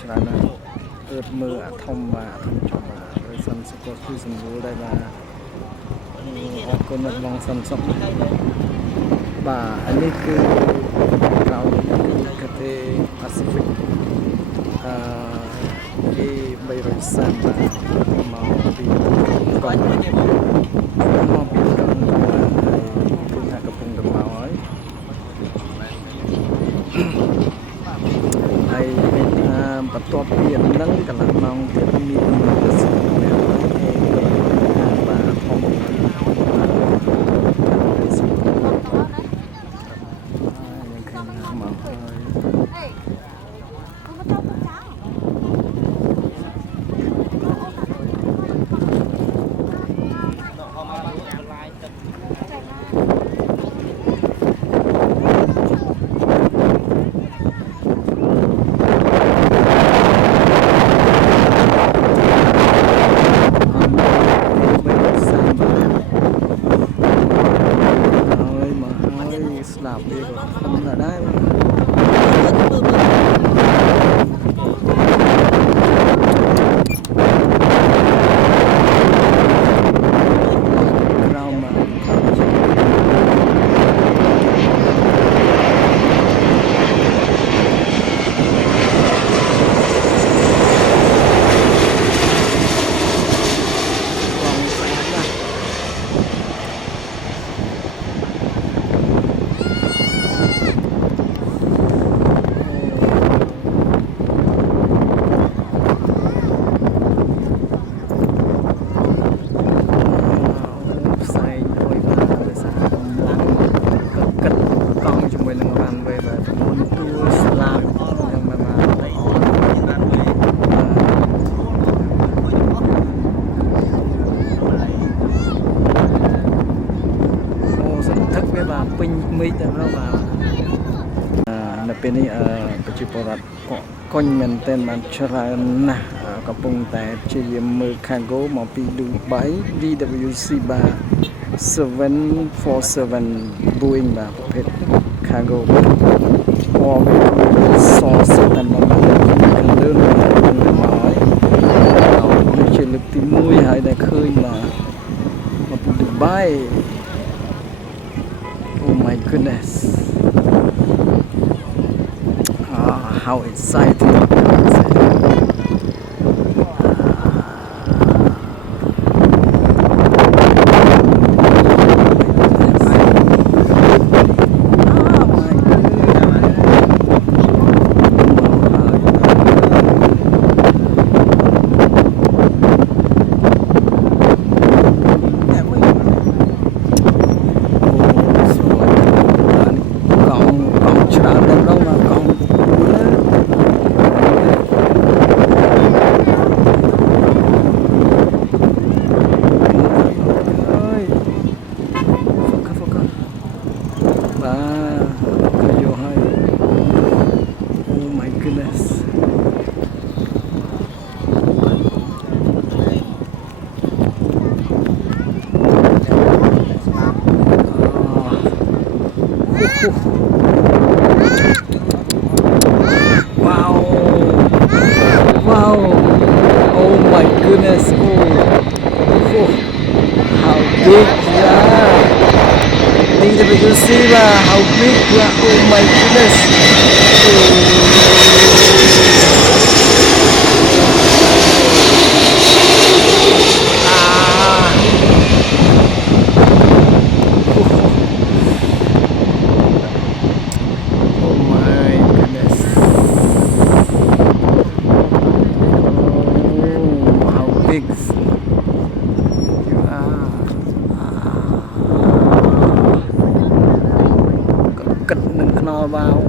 ច្រើនណាស់អឺតមើលអាធំបាទធំចំបាទដោយសិនសុខគឺសម្រួលដែរបាទអរគុណអ្នកបងសិនសុខបាទអានេះគឺក្រៅកាទេ Pacific គេ330បាទមកពីកោះមកពីក្រុងគឺថាកំពុងទៅមកហើយបន្ទាប់ពីហ្នឹងកន្លះម៉ោងទៀតមានសិនបាទធំស្លាប់វាក៏ធំដែរពេញមេឃតែម្ដងបាទនៅពេលនេះប្រជាពលរដ្ឋកុញមែនទែនបានច្រើនណាស់កំពុងតែព្យាយាមមើល cargo មកពី Dubai DWC បាទ747 Boeing បាទប្រភេទ cargo ពណ៌សសិតតែមកខាងលើមកហើយជាលើកទី1ហើយដែលឃើញបាទមកពី Dubai Oh my goodness. How exciting. Oh my goodness. Wow. Wow. Oh my goodness. Oh. How big, yeah. DWC lah, how big lah, oh my goodness. Oh my goodness. Oh, how big you are. Cất nâng knol vào